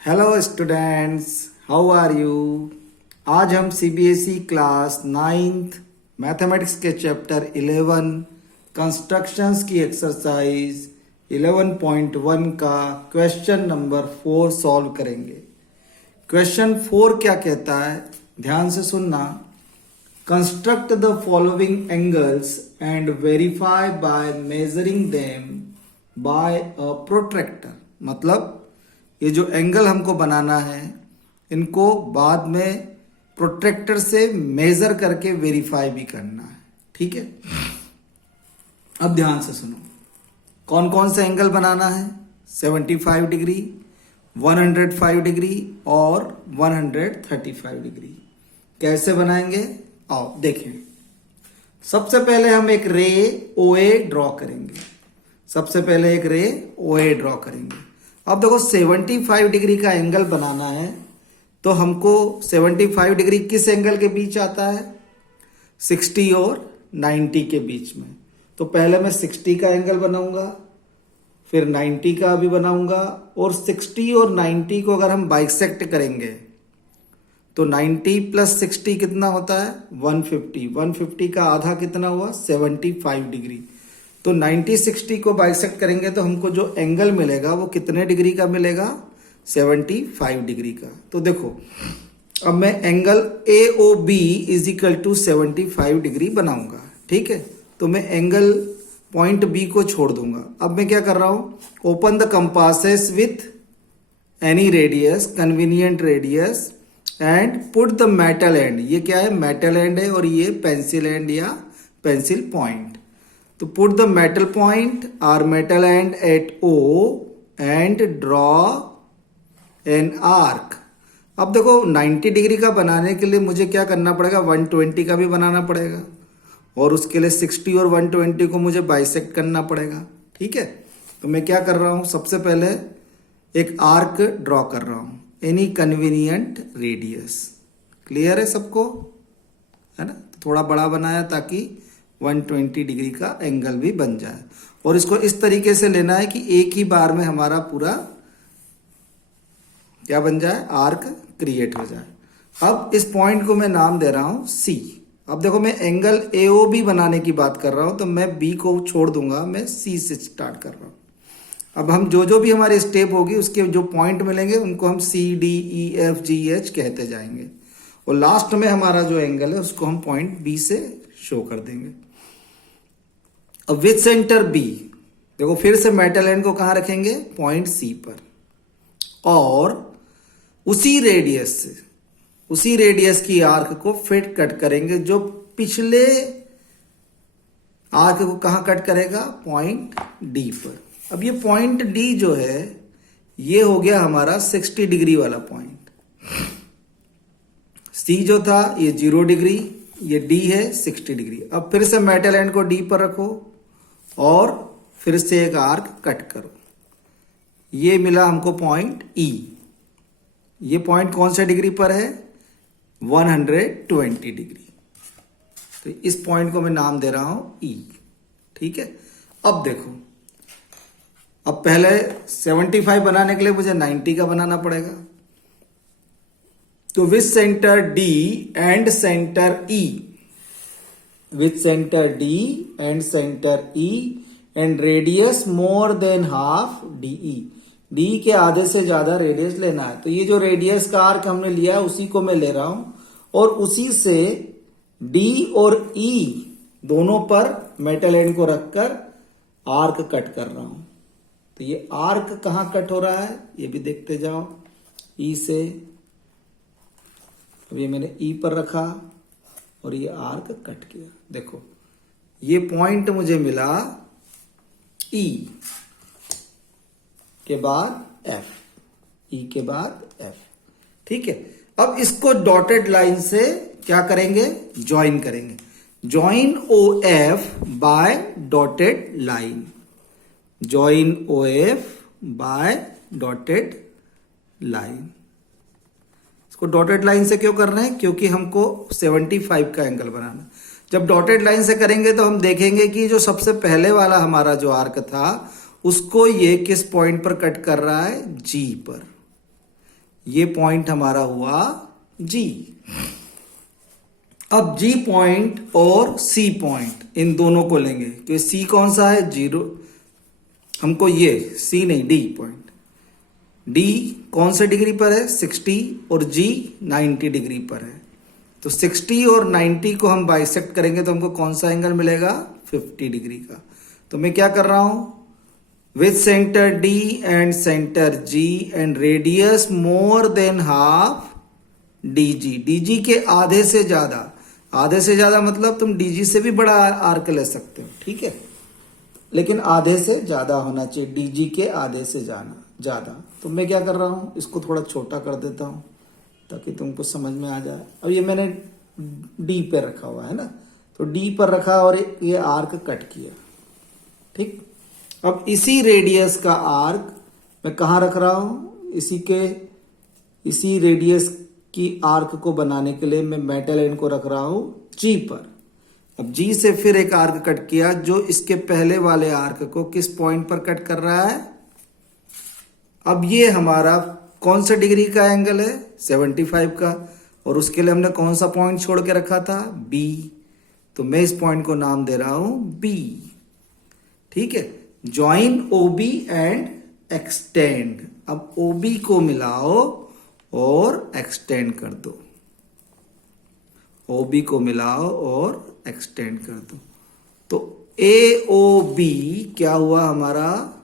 Hello students, how are you. आज हम CBSE class 9th mathematics के चैप्टर 11 कंस्ट्रक्शंस की एक्सरसाइज 11.1 का क्वेश्चन नंबर 4 सॉल्व करेंगे। क्वेश्चन 4 क्या कहता है, ध्यान से सुनना। Construct the following angles and verify by measuring them by a protractor. मतलब ये जो एंगल हमको बनाना है इनको बाद में प्रोट्रैक्टर से मेजर करके वेरीफाई भी करना है, ठीक है। अब ध्यान से सुनो, कौन कौन से एंगल बनाना है। 75 डिग्री, 105 डिग्री और 135 डिग्री। कैसे बनाएंगे आओ देखें। सबसे पहले हम एक रे OA ड्रॉ करेंगे। अब देखो 75 डिग्री का एंगल बनाना है तो हमको 75 डिग्री किस एंगल के बीच आता है, 60 और 90 के बीच में। तो पहले मैं 60 का एंगल बनाऊंगा, फिर 90 का भी बनाऊंगा, और 60 और 90 को अगर हम बाइसेक्ट करेंगे तो 90 प्लस 60 कितना होता है 150। 150 का आधा कितना हुआ 75 डिग्री। तो 90 60 को बाइसेक्ट करेंगे तो हमको जो एंगल मिलेगा वो कितने डिग्री का मिलेगा 75 डिग्री का। तो देखो अब मैं angle AOB is equal to 75 degree बनाऊंगा, ठीक है। तो मैं एंगल पॉइंट B को छोड़ दूंगा। अब मैं क्या कर रहा हूं, open the compasses with any radius, convenient radius, and put the metal end. ये क्या है, मेटल एंड है और ये पेंसिल एंड या पेंसिल पॉइंट। तो पुट द मेटल पॉइंट और metal end at O and draw an arc. अब देखो 90 डिग्री का बनाने के लिए मुझे क्या करना पड़ेगा, 120 का भी बनाना पड़ेगा और उसके लिए 60 और 120 को मुझे बाइसेक्ट करना पड़ेगा, ठीक है। तो मैं क्या कर रहा हूं, सबसे पहले एक आर्क ड्रॉ कर रहा हूं, एनी कन्वीनियंट रेडियस। क्लियर है सबको, है ना। थोड़ा बड़ा बनाया ताकि 120 डिग्री का एंगल भी बन जाए, और इसको इस तरीके से लेना है कि एक ही बार में हमारा पूरा क्या बन जाए, आर्क क्रिएट हो जाए। अब इस पॉइंट को मैं नाम दे रहा हूं C। अब देखो मैं एंगल AOB बनाने की बात कर रहा हूं तो मैं B को छोड़ दूंगा, मैं C से स्टार्ट कर रहा हूं। अब हम जो भी हमारी स्टेप होगी उसके जो पॉइंट मिलेंगे उनको हम CDEFGH कहते जाएंगे, और लास्ट में हमारा जो एंगल है उसको हम पॉइंट B से शो कर देंगे। अब विथ सेंटर B, देखो फिर से मेटल एंड को कहां रखेंगे, पॉइंट C पर, और उसी रेडियस की आर्क को फिट कट करेंगे जो पिछले आर्क को कहां कट करेगा, पॉइंट D पर। अब ये पॉइंट D जो है ये हो गया हमारा 60 डिग्री वाला पॉइंट। C जो था ये 0 डिग्री, ये D है 60 डिग्री। अब फिर से मेटल एंड को D पर रखो और फिर से एक आर्क कट करो। ये मिला हमको पॉइंट E। ये पॉइंट कौन से डिग्री पर है, 120 डिग्री। तो इस पॉइंट को मैं नाम दे रहा हूं E, ठीक है। अब देखो, अब पहले 75 बनाने के लिए मुझे 90 का बनाना पड़ेगा। तो with centre D and centre E, and radius more than half DE। D के आधे से ज्यादा रेडियस लेना है। तो ये जो रेडियस का आर्क हमने लिया है उसी को मैं ले रहा हूं, और उसी से D और E दोनों पर मेटल एंड को रखकर आर्क कट कर रहा हूं। तो ये आर्क कहां कट हो रहा है ये भी देखते जाओ, E से। अब ये मैंने E पर रखा और ये आर्क कट किया। देखो ये पॉइंट मुझे मिला E के बाद F, E के बाद F, ठीक है। अब इसको डॉटेड लाइन से क्या करेंगे, ज्वाइन करेंगे। Join OF by dotted line, join OF by dotted line. इसको डॉटेड लाइन से क्यों कर रहे हैं, क्योंकि हमको 75 का एंगल बनाना। जब डॉटेड लाइन से करेंगे तो हम देखेंगे कि जो सबसे पहले वाला हमारा जो आर्क था उसको ये किस पॉइंट पर कट कर रहा है, G पर। ये पॉइंट हमारा हुआ जी। अब जी पॉइंट और सी पॉइंट इन दोनों को लेंगे, तो सी कौन सा है, 0, हमको ये सी नहीं डी पॉइंट, डी कौन से डिग्री पर है, 60, और जी 90 डिग्री पर है। तो 60 और 90 को हम बाइसेक्ट करेंगे तो हमको कौन सा एंगल मिलेगा, 50 डिग्री का। तो मैं क्या कर रहा हूं, with centre D and centre G and radius more than half DG, DG के आधे से ज्यादा, आधे से ज्यादा मतलब तुम डीजी से भी बड़ा आर्क ले सकते हो, ठीक है, लेकिन आधे से ज्यादा होना चाहिए, डीजी के आधे से ज्यादा। तो मैं क्या कर रहा हूं, इसको थोड़ा छोटा कर देता हूं ताकि तुमको समझ में आ जाए। अब ये मैंने डी पे रखा हुआ है ना, तो डी पर रखा और ये आर्क कट किया, ठीक। अब इसी रेडियस का आर्क मैं कहाँ रख रहा हूं, इसी रेडियस की आर्क को बनाने के लिए मैं मेटल एंड को रख रहा हूं जी पर। अब जी से फिर एक आर्क कट किया जो इसके पहले वाले आर्क को किस पॉइंट पर कट कर रहा है। अब ये हमारा कौन सा डिग्री का एंगल है, 75 का, और उसके लिए हमने कौन सा पॉइंट छोड़ के रखा था, बी। तो मैं इस पॉइंट को नाम दे रहा हूं बी, ठीक है। ज्वाइन ओबी एंड एक्सटेंड, अब ओबी को मिलाओ और एक्सटेंड कर दो, ओबी को मिलाओ और एक्सटेंड कर दो। तो ए ओ बी क्या हुआ हमारा,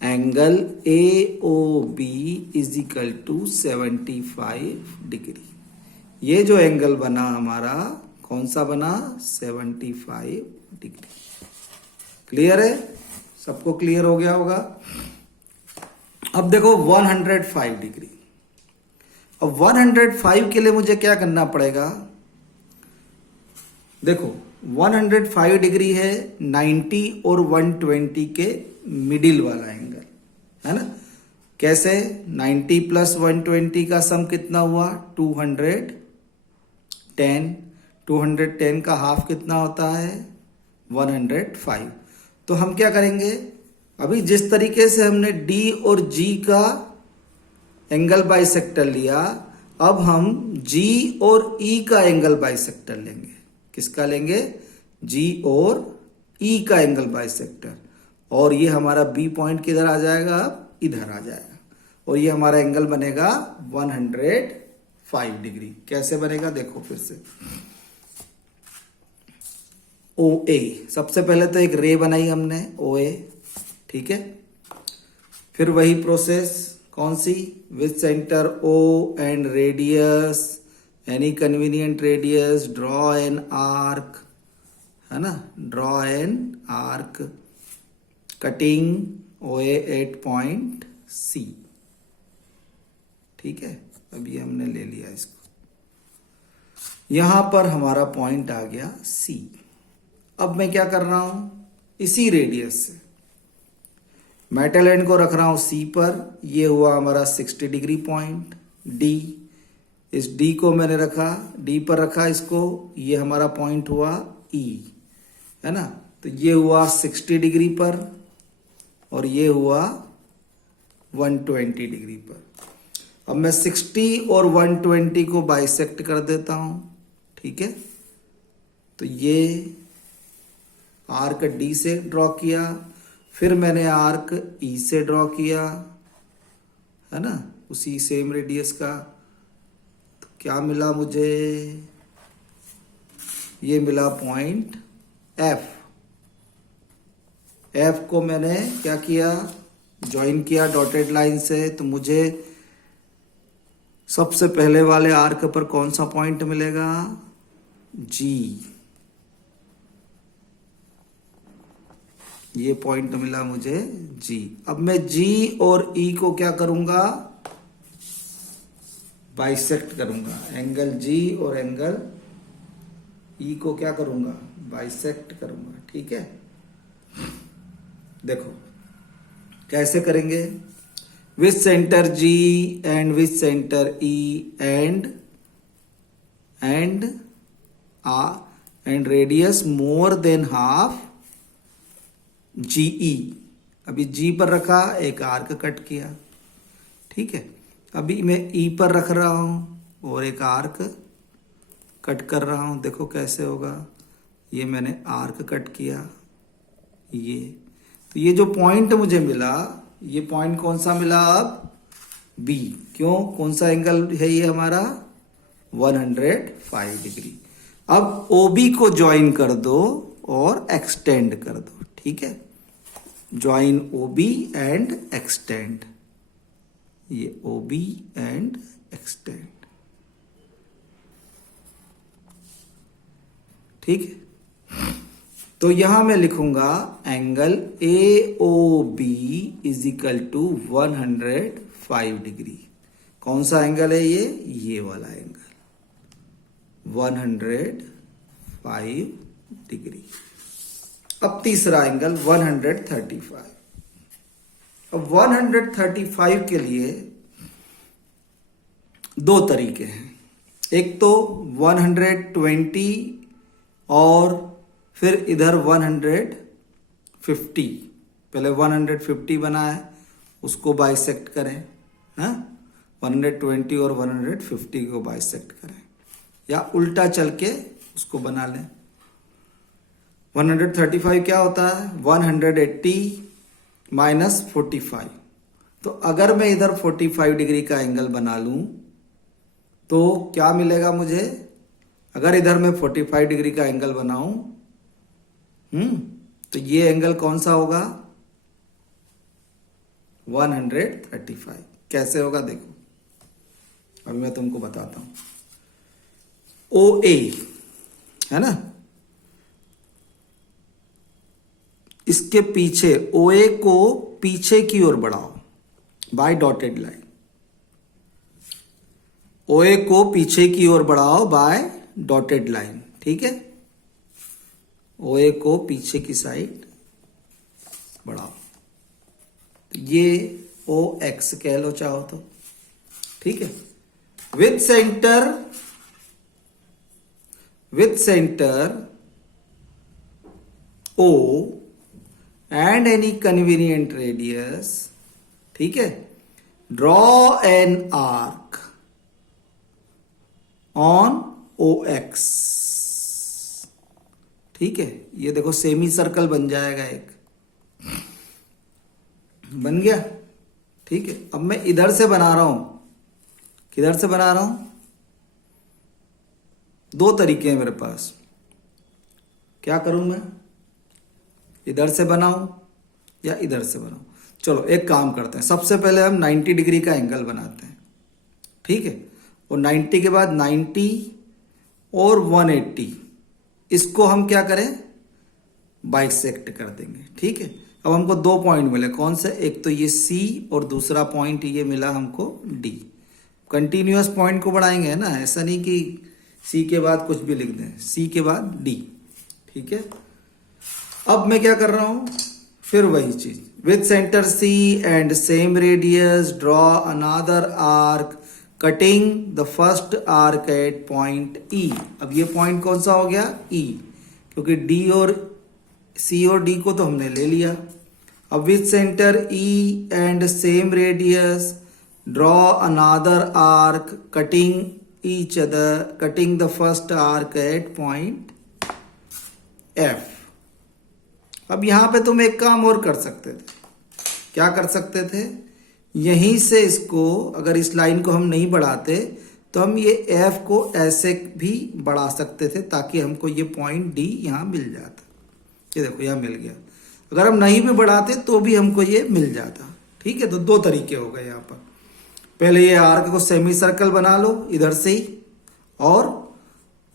angle A O B is equal to 75 degree. ये जो एंगल बना हमारा कौन सा बना, 75 डिग्री। क्लियर है, सबको क्लियर हो गया होगा। अब देखो 105 डिग्री, अब 105 के लिए मुझे क्या करना पड़ेगा, देखो 105 डिग्री है 90 और 120 के मिडिल वाला एंगल है ना। कैसे, 90 प्लस 120 का सम कितना हुआ, 210, 210 का हाफ कितना होता है, 105। तो हम क्या करेंगे, अभी जिस तरीके से हमने डी और जी का एंगल बाइसेक्टर लिया, अब हम जी और ई का एंगल बाइसेक्टर लेंगे। किसका लेंगे, जी और ई का एंगल बाइसेक्टर, और ये हमारा बी पॉइंट किधर आ जाएगा, इधर आ जाएगा, और ये हमारा एंगल बनेगा 105 डिग्री। कैसे बनेगा देखो फिर से, ओ ए, सबसे पहले तो एक रे बनाई हमने ओ ए, ठीक है। फिर वही प्रोसेस कौन सी, with centre O and radius any convenient radius, draw an arc, है ना, draw an arc cutting O A at point C, ठीक है। अब ये हमने ले लिया इसको, यहां पर हमारा पॉइंट आ गया सी। अब मैं क्या कर रहा हूं, इसी रेडियस से मेटल एंड को रख रहा हूं सी पर, ये हुआ हमारा 60 डिग्री पॉइंट डी, इस डी को मैंने रखा, डी पर रखा इसको, ये हमारा पॉइंट हुआ ई, है ना। तो ये हुआ 60 डिग्री पर और ये हुआ 120 डिग्री पर। अब मैं 60 और 120 को बाइसेक्ट कर देता हूं, ठीक है। तो ये आर्क डी से ड्रॉ किया, फिर मैंने आर्क ई से ड्रॉ किया, है ना, उसी सेम रेडियस का। तो क्या मिला मुझे, ये मिला पॉइंट एफ। एफ को मैंने क्या किया, ज्वाइन किया डॉटेड लाइन से। तो मुझे सबसे पहले वाले आर्क पर कौन सा पॉइंट मिलेगा, जी, ये पॉइंट मिला मुझे जी। अब मैं जी और ई को क्या करूंगा, बाइसेक्ट करूंगा, एंगल जी और एंगल ई को क्या करूंगा, बाइसेक्ट करूंगा, ठीक है। देखो कैसे करेंगे, with centre G and with centre E and radius more than half GE. अभी जी पर रखा, एक आर्क कट किया, ठीक है। अभी मैं ई पर रख रहा हूं और एक आर्क कट कर रहा हूं। देखो कैसे होगा, ये मैंने आर्क कट किया, ये तो ये जो पॉइंट मुझे मिला, ये पॉइंट कौन सा मिला अब, बी। क्यों, कौन सा एंगल है ये हमारा, 105 डिग्री। अब ओबी को ज्वाइन कर दो और एक्सटेंड कर दो, ठीक है। ज्वाइन ओबी एंड एक्सटेंड, ये ओबी एंड एक्सटेंड, ठीक है। तो यहां मैं लिखूंगा angle A O B is equal to 105 degree. कौन सा एंगल है ये वाला एंगल 105 डिग्री। अब तीसरा एंगल 135। अब 135 के लिए दो तरीके हैं, एक तो 120 और फिर इधर 150। पहले 150 बना है, उसको बाइसेक्ट करें, हाँ 120 और 150 को बाइसेक्ट करें, या उल्टा चल के उसको बना लें। 135 क्या होता है, 180 माइनस 45। तो अगर मैं इधर 45 डिग्री का एंगल बना लूं तो क्या मिलेगा मुझे, अगर इधर मैं 45 डिग्री का एंगल बनाऊं, तो ये एंगल कौन सा होगा, 135। कैसे होगा देखो, अभी मैं तुमको बताता हूं। ओ ए है ना, इसके पीछे ओ ए को पीछे की ओर बढ़ाओ बाय डॉटेड लाइन। ओ ए को पीछे की ओर बढ़ाओ बाय डॉटेड लाइन, ठीक है। ओ ए को पीछे की साइड बढ़ाओ, ये ओ एक्स कह लो चाहो तो, ठीक है। With centre O and any convenient radius, ठीक है। Draw an arc on O X, ठीक है। ये देखो सेमी सर्कल बन जाएगा, एक बन गया, ठीक है। अब मैं इधर से बना रहा हूं, किधर से बना रहा हूं, दो तरीके हैं मेरे पास। क्या करूं मैं, इधर से बनाऊं या इधर से बनाऊं। चलो एक काम करते हैं, सबसे पहले हम 90 डिग्री का एंगल बनाते हैं, ठीक है। और 90 के बाद 90 और 180, इसको हम क्या करें, बाइसेक्ट कर देंगे, ठीक है। अब हमको दो पॉइंट मिले, कौन से, एक तो ये सी और दूसरा पॉइंट ये मिला हमको डी। कंटिन्यूअस पॉइंट को बढ़ाएंगे ना, ऐसा नहीं कि सी के बाद कुछ भी लिख दें, सी के बाद डी, ठीक है। अब मैं क्या कर रहा हूं, फिर वही चीज, with centre C and same radius draw another arc cutting the first arc at point E. अब ये पॉइंट कौन सा हो गया, ई, क्योंकि डी और सी और डी को तो हमने ले लिया। अब with centre E and same radius draw another arc cutting each other, cutting the first arc at point F. अब यहां पे तुम एक काम और कर सकते थे, क्या कर सकते थे, यहीं से इसको, अगर इस लाइन को हम नहीं बढ़ाते तो हम ये एफ को ऐसे भी बढ़ा सकते थे ताकि हमको ये पॉइंट डी यहां मिल जाता। ये देखो यहां मिल गया, अगर हम नहीं भी बढ़ाते तो भी हमको ये मिल जाता, ठीक है। तो दो तरीके हो गए यहां पर, पहले ये आर्क को सेमी सर्कल बना लो इधर से ही, और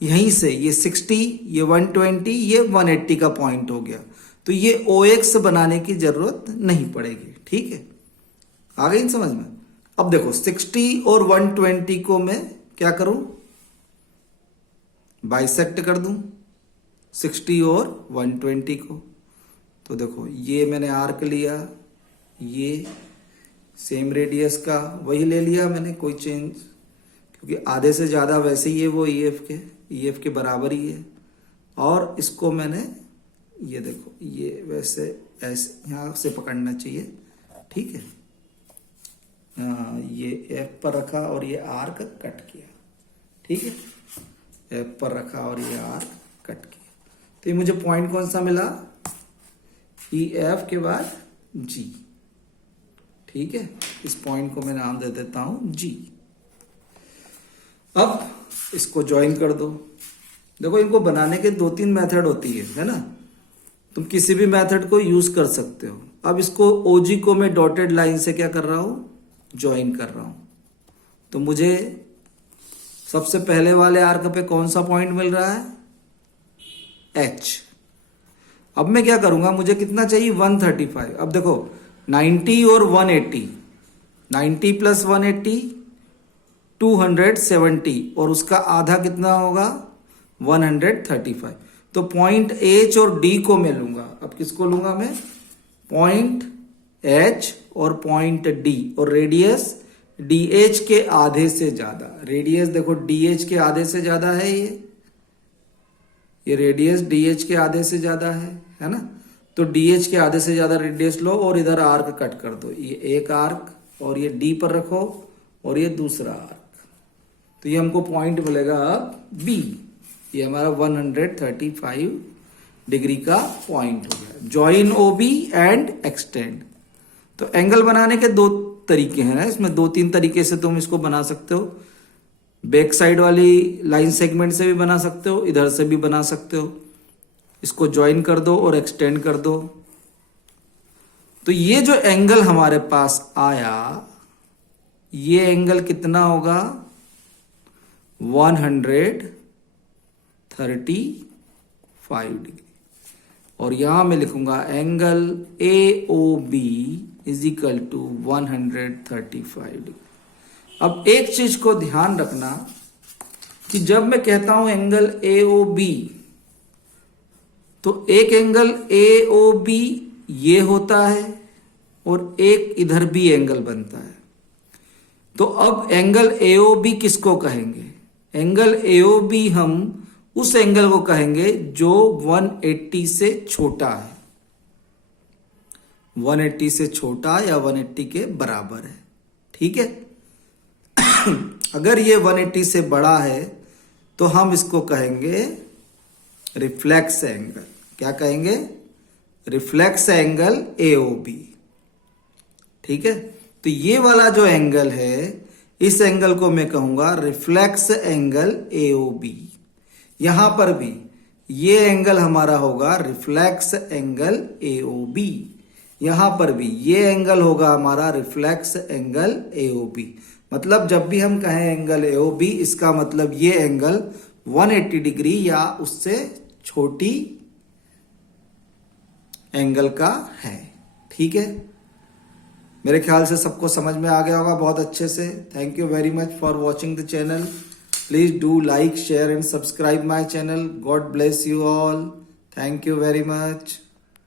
यहीं से ये 60, ये 120, ये 180 का पॉइंट हो गया, तो ये ओ एक्स बनाने की जरूरत नहीं पड़ेगी, ठीक है। आ गई समझ में। अब देखो 60 और 120 को मैं क्या करूं, बाइसेक्ट कर दूं 60 और 120 को। तो देखो ये मैंने आर्क लिया, ये सेम रेडियस का वही ले लिया मैंने, कोई चेंज, क्योंकि आधे से ज्यादा वैसे ही है वो ईएफ के बराबर ही है। और इसको मैंने, ये देखो ये वैसे ऐसे यहां से पकड़ना चाहिए, ठीक है। ये एफ पर रखा और ये आर्क कट किया, ठीक है, एफ पर रखा और ये आर्क कट किया, तो ये मुझे पॉइंट कौन सा मिला, ई एफ के बाद जी, ठीक है। इस पॉइंट को मैं नाम दे देता हूं जी। अब इसको ज्वाइन कर दो। देखो इनको बनाने के 2-3 मेथड होती है ना, तुम किसी भी मेथड को यूज कर सकते हो। अब इसको ओजी को मैं डॉटेड लाइन से क्या कर रहा हूं, ज्वाइन कर रहा हूं। तो मुझे सबसे पहले वाले आर्क पे कौन सा पॉइंट मिल रहा है, एच। अब मैं क्या करूंगा, मुझे कितना चाहिए 135। अब देखो 90 और 180, 90 प्लस 180 270 और उसका आधा कितना होगा 135। तो पॉइंट एच और डी को मैं लूंगा। अब किसको लूंगा मैं, पॉइंट एच और पॉइंट डी, और रेडियस डी एच के आधे से ज्यादा। रेडियस देखो डी एच के आधे से ज्यादा है, ये रेडियस डी एच के आधे से ज्यादा है ना। तो डी एच के आधे से ज्यादा रेडियस लो और इधर आर्क कट कर दो। ये एक आर्क और ये डी पर रखो और ये दूसरा आर्क, तो ये हमको पॉइंट मिलेगा अब बी। ये हमारा 135 डिग्री का पॉइंट हो गया। Join O B and extend. तो एंगल बनाने के 2 तरीके हैं ना, इसमें 2-3 तरीके से तुम इसको बना सकते हो। बैक साइड वाली लाइन सेगमेंट से भी बना सकते हो, इधर से भी बना सकते हो। इसको ज्वाइन कर दो और एक्सटेंड कर दो। तो ये जो एंगल हमारे पास आया, ये एंगल कितना होगा 135 डिग्री। और यहां मैं लिखूंगा angle A O B is equal to 135 degree. अब एक चीज को ध्यान रखना कि जब मैं कहता हूं एंगल ए ओ बी, तो एक एंगल ए ओ बी ये होता है और एक इधर भी एंगल बनता है। तो अब एंगल ए ओ बी किसको कहेंगे, एंगल ए ओ बी हम उस एंगल को कहेंगे जो 180 से छोटा है, 180 से छोटा या 180 के बराबर है, ठीक है। अगर ये 180 से बड़ा है तो हम इसको कहेंगे रिफ्लेक्स एंगल। क्या कहेंगे, reflex angle A O B, ठीक है। तो ये वाला जो एंगल है, इस एंगल को मैं कहूंगा reflex angle A O B. यहां पर भी ये एंगल हमारा होगा reflex angle A O B. यहां पर भी ये एंगल होगा हमारा reflex angle A O B. मतलब जब भी हम कहें एंगल ए ओ बी, इसका मतलब ये एंगल 180 डिग्री या उससे छोटी एंगल का है, ठीक है। मेरे ख्याल से सबको समझ में आ गया होगा बहुत अच्छे से। Thank you very much for watching the channel. Please do like, share and subscribe my channel. God bless you all. Thank you very much.